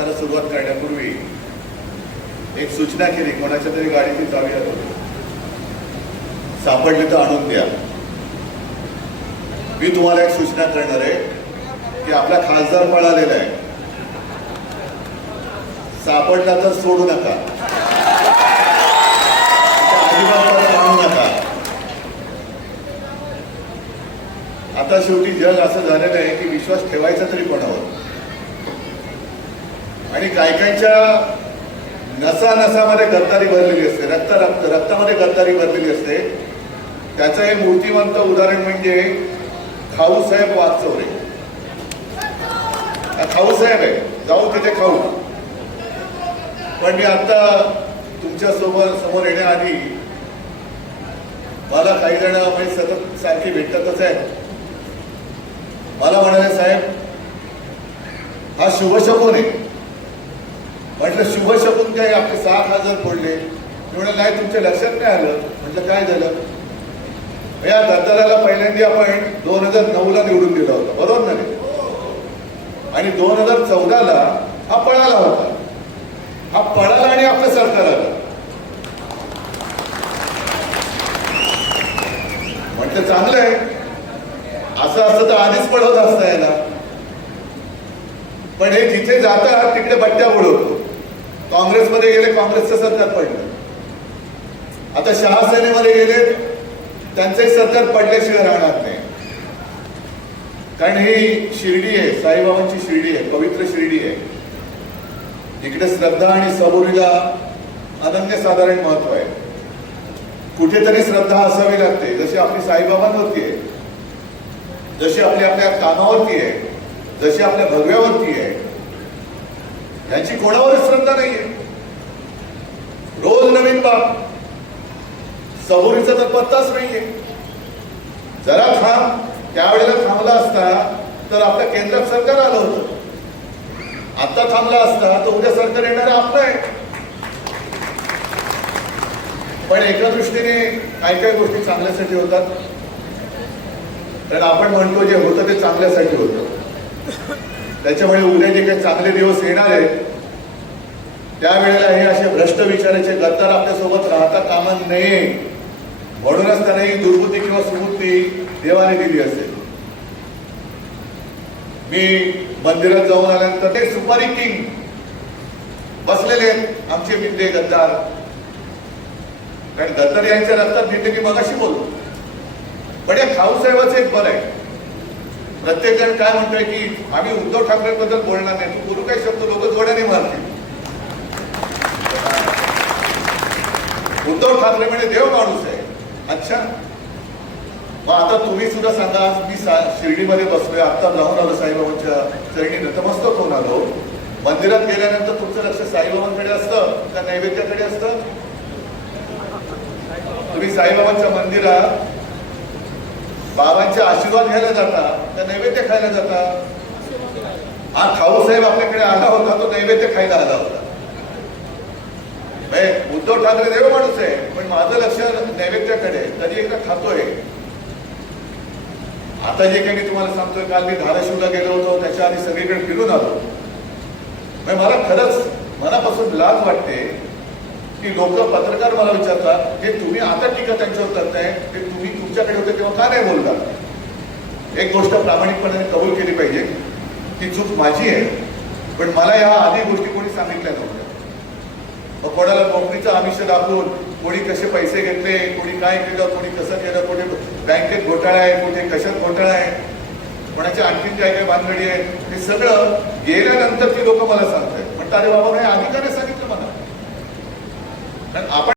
भाषणाला सुरुवात करण्यापूर्वी एक सूचना केली, कोणाच्या तरी गाडीची चावी सापडली तर आणून द्या. मी तुम्हाला एक सूचना करणार आहे की आपला खासदार पळालेला आहे, सापडला तर सोडू नका, अजिबात आणू नका. आता शेवटी जग असं झालेलं आहे की विश्वास ठेवायचा तरी कोणावर. आणि कायकांच्या नसा नसामध्ये गद्दारी भरलेली असते, रक्तामध्ये गद्दारी भरलेली असते. त्याचं हे मूर्तिमंत उदाहरण म्हणजे खाऊसाहेब वागचौरे. खाऊसाहेब आहे, जाऊ तिथे खाऊ. पण मी आता तुमच्या समोर येण्याआधी मला काही जण म्हणजे सतत सारखी भेटतातच आहेत. मला म्हणाले, साहेब हा शुभशकुन आहे. म्हटलं शुभशकुन काय, आपले 6,000 फोडले. म्हणून नाही, तुमच्या लक्षात नाही आलं. म्हटलं काय झालं? या गद्दाराला पहिल्यांदा आपण 2009ला निवडून दिला होता, बरोबर ना? आणि 2014ला हा पळाला होता. हा पळाला आणि आपलं सरकार आलं. म्हटलं चांगलं आहे, असं असतं तर आधीच पळवत असता याला. पण हे जिथे जातात तिकडे बट्ट्या उडवतो. काँग्रेसमध्ये गेले, काँग्रेसचं सरकार पडलं. आता शहासेनेमध्ये गेले, त्यांचंही सरकार पडल्याशिवाय राहणार नाही. कारण ही शिर्डी आहे, साईबाबांची शिर्डी आहे, पवित्र शिर्डी आहे. इकडे श्रद्धा आणि सबुरीला अनन्यसाधारण महत्व आहे. कुठेतरी श्रद्धा असावी लागते, जशी आपली साईबाबांवरती आहे, जशी आपल्या कामावरती आहे, जशी आपल्या भगव्यावरती आहे. यांची कोणावरच श्रद्धा नाहीये. रोज नवीन बाप. सबुरीचा तर पत्ताच नाहीये. जरा थांब, त्यावेळेला थांबला असता तर आपल्या केंद्रात सरकार आलं होतं. आता थांबला असता तर उद्या सरकार येणार आपलं आहे. पण एका दृष्टीने काही काही गोष्टी चांगल्यासाठी होतात. कारण आपण म्हणतो जे होतं ते चांगल्यासाठी होतं. त्याच्यामुळे उद्या जे काही चांगले दिवस येणार आहेत त्यावेळेला हे असे भ्रष्ट विचाराचे गद्दार आपल्यासोबत राहता कामा नये. म्हणूनच त्यांना ही दुर्बुद्धी किंवा सुबुद्धी देवाने दिली असेल. मी मंदिरात जाऊन आल्यानंतर ते सुपारी किंग बसलेले आमचे मित्र गद्दार. कारण गद्दार यांच्या रक्तात भिडले की मगाशी बोलतो. पण या खाऊसाहेबाचं एक बरं आहे, प्रत्येक जण काय म्हणतोय की आम्ही उद्धव ठाकरेंबद्दल बोलणार नाही. तू बोलू काय शब्द, लोक जोड्याने मारतील. उद्धव ठाकरे म्हणजे देव माणूस आहे. अच्छा, मग आता तुम्ही सुद्धा सांगा. मी शिर्डीमध्ये बसलोय, आता जाऊन आलो साईबाबांच्या चरणी नतमस्तक होऊन आलो. मंदिरात गेल्यानंतर तुमचं लक्ष साईबाबांकडे असतं का नैवेद्याकडे असतं? तुम्ही साईबाबांच्या मंदिरात बाबांचे आशीर्वाद घ्यायला जाता का नैवेद्य खायला जाता? हा खाऊसाहेब आपल्याकडे आला होता, तो नैवेद्य खायला आला होता. उद्धव ठाकरे देव माणूस आहे, पण माझं लक्ष नैवेद्याकडे. कधी एकदा खातोय. आता जे काही मी तुम्हाला सांगतोय, काल मी धाराशिवला गेलो होतो, त्याच्या आधी सगळीकडे फिरून आलो. मला खरंच मनापासून लाज वाटते की लोक, पत्रकार मला विचारतात, हे तुम्ही आता टीका त्यांच्यावर करताय, ते तुम्ही तुमच्याकडे होते तेव्हा का नाही बोलता? एक गोष्ट प्रामाणिकपणे कबूल केली पाहिजे की चूक माझी आहे, पण मला या आधी गोष्टी कोणी सांगितल्या नव्हत्या. मग कोणाला नोकरीचं आमिष दाखवून कोणी कसे पैसे घेतले, कोणी काय केलं, कोणी कसं केलं, कुठे बँकेत घोटाळा आहे, कुठे कशात घोटाळा आहे, कोणाच्या आणखीन काय काय भानगडी आहे, हे सगळं गेल्यानंतर ती लोक मला सांगतायत. म्हणतात, अरे बाबा, हे आधी का नाही सांगितलं मला? आपण